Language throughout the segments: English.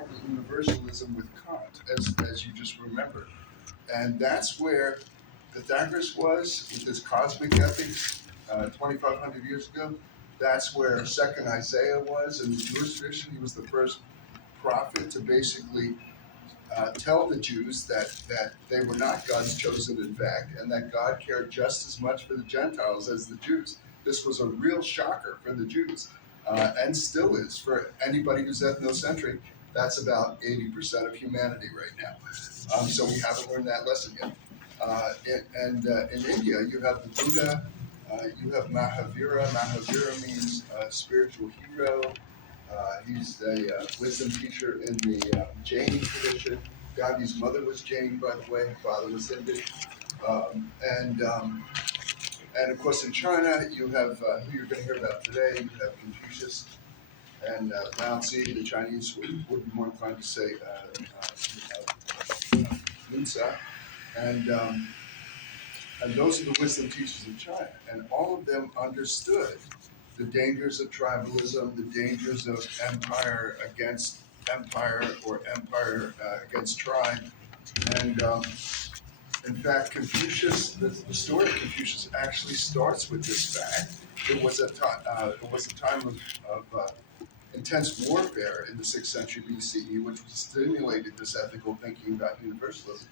applied to universalism with Kant, as you just remembered. And that's where Pythagoras was with his cosmic ethics 2,500 years ago. That's where second Isaiah was in the Jewish tradition. He was the first prophet to basically tell the Jews that they were not God's chosen, in fact, and that God cared just as much for the Gentiles as the Jews. This was a real shocker for the Jews, and still is for anybody who's ethnocentric. That's about 80% of humanity right now. So we haven't learned that lesson yet. In India, you have the Buddha, you have Mahavira. Mahavira means spiritual hero. He's a wisdom teacher in the Jain tradition. Gandhi's mother was Jain, by the way. Her father was Hindu. Um, and um, and of course, in China, you have who you're going to hear about today. You have Confucius and Lao Tzu. The Chinese would be more inclined to say Musa. And um, and those are the wisdom teachers of China. And all of them understood the dangers of tribalism, the dangers of empire against empire or empire against tribe. And in fact, Confucius, the story of Confucius actually starts with this fact. It was a time of intense warfare in the 6th century BCE, which stimulated this ethical thinking about universalism.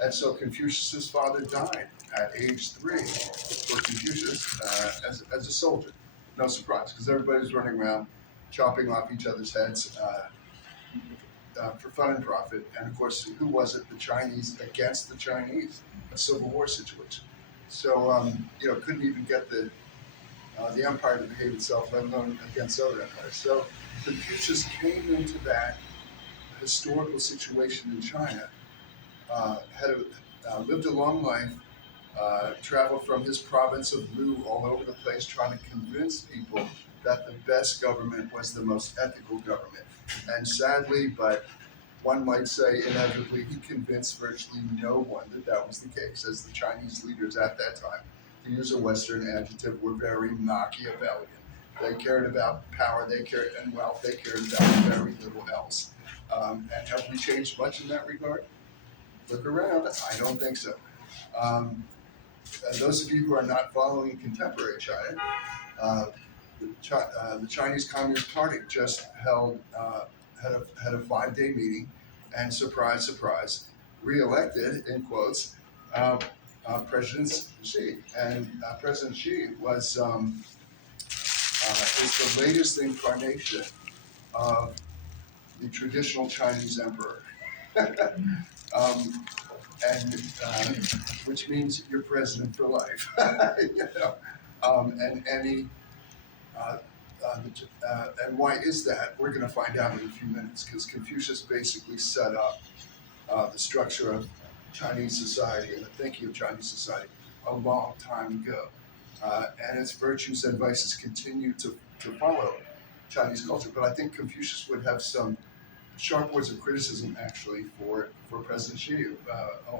And so Confucius's father died at age 3 for Confucius as a soldier. No surprise, because everybody was running around chopping off each other's heads for fun and profit. And of course, who was it? The Chinese against the Chinese, a civil war situation. So couldn't even get the empire to behave itself, let alone against other empires. So Confucius came into that historical situation in China, lived a long life, traveled from his province of Lu all over the place, trying to convince people that the best government was the most ethical government. And sadly, but one might say inevitably, he convinced virtually no one that that was the case, as the Chinese leaders at that time, to use a Western adjective, were very Machiavellian. They cared about power, they cared and wealth, they cared about very little else. And have we changed much in that regard? Look around, I don't think so. Those of you who are not following contemporary China, the Chinese Communist Party just had a 5-day meeting, and surprise, surprise, re-elected in quotes President Xi. And President Xi is the latest incarnation of the traditional Chinese emperor. um, and which means you're president for life. Uh, and why is that? We're going to find out in a few minutes, because Confucius basically set up the structure of Chinese society and the thinking of Chinese society a long time ago. And its virtues and vices continue to follow Chinese culture. But I think Confucius would have some sharp words of criticism, actually, for President Xi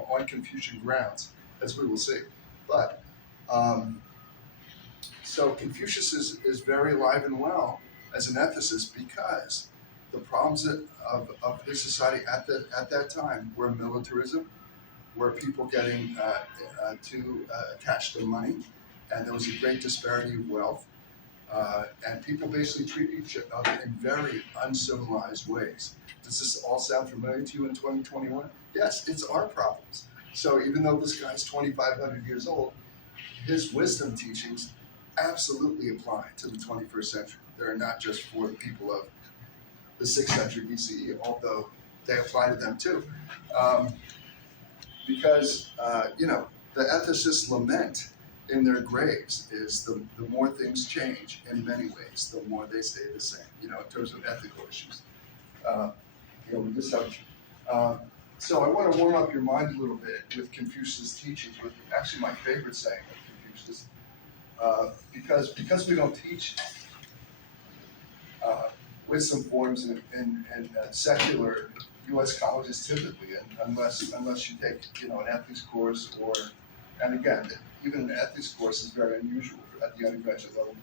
on Confucian grounds, as we will see. But so Confucius is very alive and well as an ethicist, because the problems of his society at that time were militarism, were people getting too attached to money, and there was a great disparity of wealth, and people basically treat each other in very uncivilized ways. Does this all sound familiar to you in 2021? Yes, it's our problems. So even though this guy's 2,500 years old, his wisdom teachings absolutely apply to the 21st century. They're not just for the people of the 6th century BCE, although they apply to them too. Because the ethicists lament in their graves is the more things change in many ways, the more they stay the same, in terms of ethical issues. We just have, so I want to warm up your mind a little bit with Confucius' teachings, with actually my favorite saying of Confucius, because we don't teach wisdom forms in secular U.S. colleges typically, unless you take an ethics course, and again, even an ethics course is very unusual at the undergraduate level.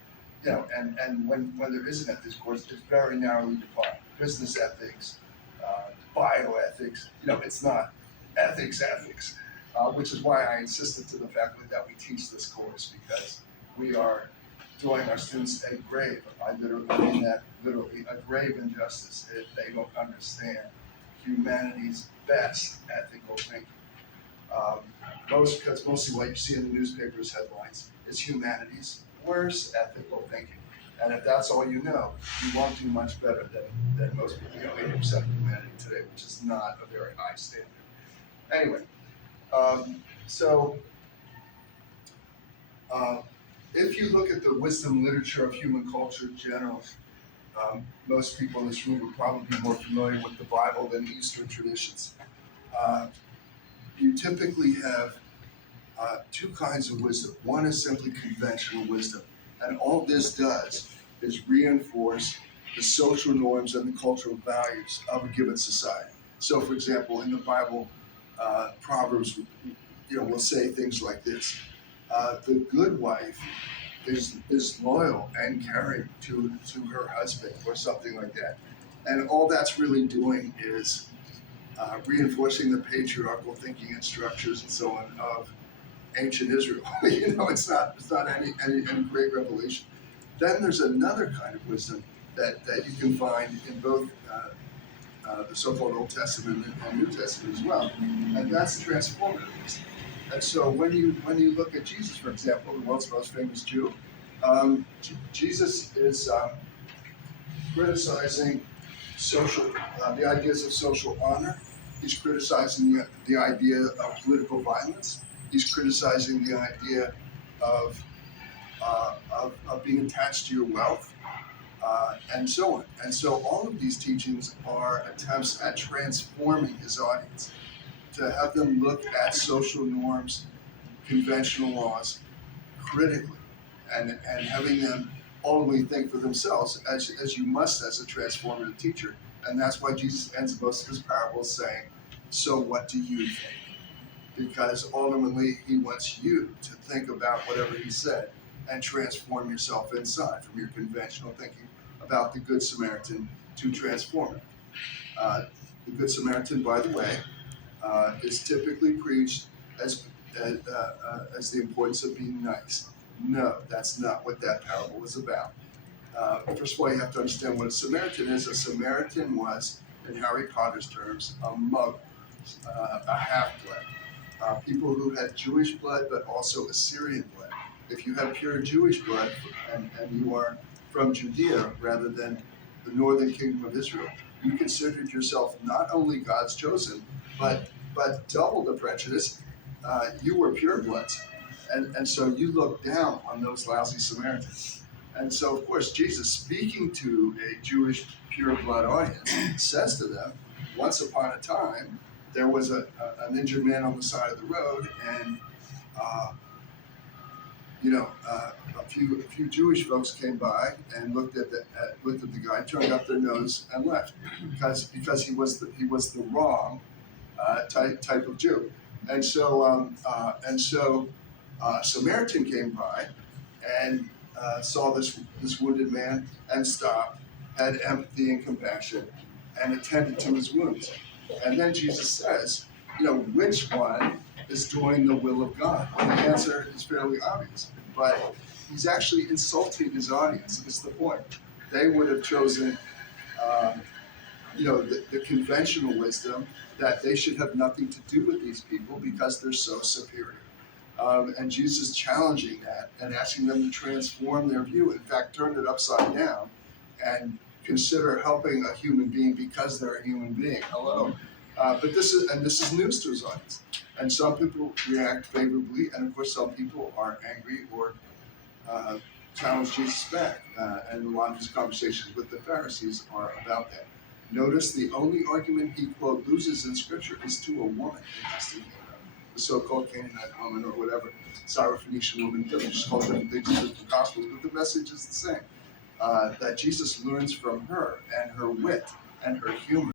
And when there is an ethics course, it's very narrowly defined: business ethics, bioethics. It's not ethics, which is why I insisted to the faculty that we teach this course, because we are doing our students a grave, I literally mean that literally, a grave injustice if they don't understand humanity's best ethical thinking. Um, because mostly what you see in the newspapers headlines is humanity's worst ethical thinking. And if that's all you know, you won't do much better than most people, 80% of humanity today, which is not a very high standard. Anyway, so if you look at the wisdom literature of human culture generally, most people in this room would probably be more familiar with the Bible than Eastern traditions. You typically have two kinds of wisdom. One is simply conventional wisdom, and all this does is reinforce the social norms and the cultural values of a given society. So, for example, in the Bible, Proverbs, will say things like this: "The good wife is loyal and caring to her husband," or something like that. And all that's really doing is reinforcing the patriarchal thinking and structures and so on of ancient Israel. It's not any great revelation. Then there's another kind of wisdom that you can find in both the so-called Old Testament and New Testament as well, and that's transformative wisdom. And so when you look at Jesus, for example, the world's most famous Jew, Jesus is criticizing the ideas of social honor. He's criticizing the idea of political violence. He's criticizing the idea of being attached to your wealth, and so on. And so all of these teachings are attempts at transforming his audience, to have them look at social norms, conventional laws critically, and having them ultimately think for themselves, as you must as a transformative teacher. And that's why Jesus ends most of his parables saying, "So what do you think?" Because ultimately he wants you to think about whatever he said and transform yourself inside from your conventional thinking about the Good Samaritan to transformative. The Good Samaritan, by the way, is typically preached as the importance of being nice. No, that's not what that parable is about. First of all, you have to understand what a Samaritan is. A Samaritan was, in Harry Potter's terms, a muggle, a half-blood. People who had Jewish blood but also Assyrian blood. If you have pure Jewish blood and you are from Judea rather than the northern kingdom of Israel, you considered yourself not only God's chosen, but double the prejudice. You were purebloods, and so you look down on those lousy Samaritans. And so, of course, Jesus, speaking to a Jewish pureblood audience, says to them, once upon a time, there was an injured man on the side of the road, and a few Jewish folks came by and looked at the guy, turned up their nose, and left because he was the wrong type of Jew. And so a Samaritan came by and saw this wounded man and stopped, had empathy and compassion, and attended to his wounds. And then Jesus says, which one is doing the will of God? Well, the answer is fairly obvious, but he's actually insulting his audience. Is the point. They would have chosen, the conventional wisdom that they should have nothing to do with these people because they're so superior. And Jesus challenging that and asking them to transform their view. In fact, turn it upside down and consider helping a human being because they're a human being. Hello. But this is news to his audience. And some people react favorably, and of course some people are angry or challenge Jesus back. And a lot of his conversations with the Pharisees are about that. Notice the only argument he, quote, loses in Scripture is to a woman. Interesting. The so-called Canaanite woman or whatever, Syrophoenician woman, just called different things in the Gospels, but the message is the same. That Jesus learns from her and her wit and her humor.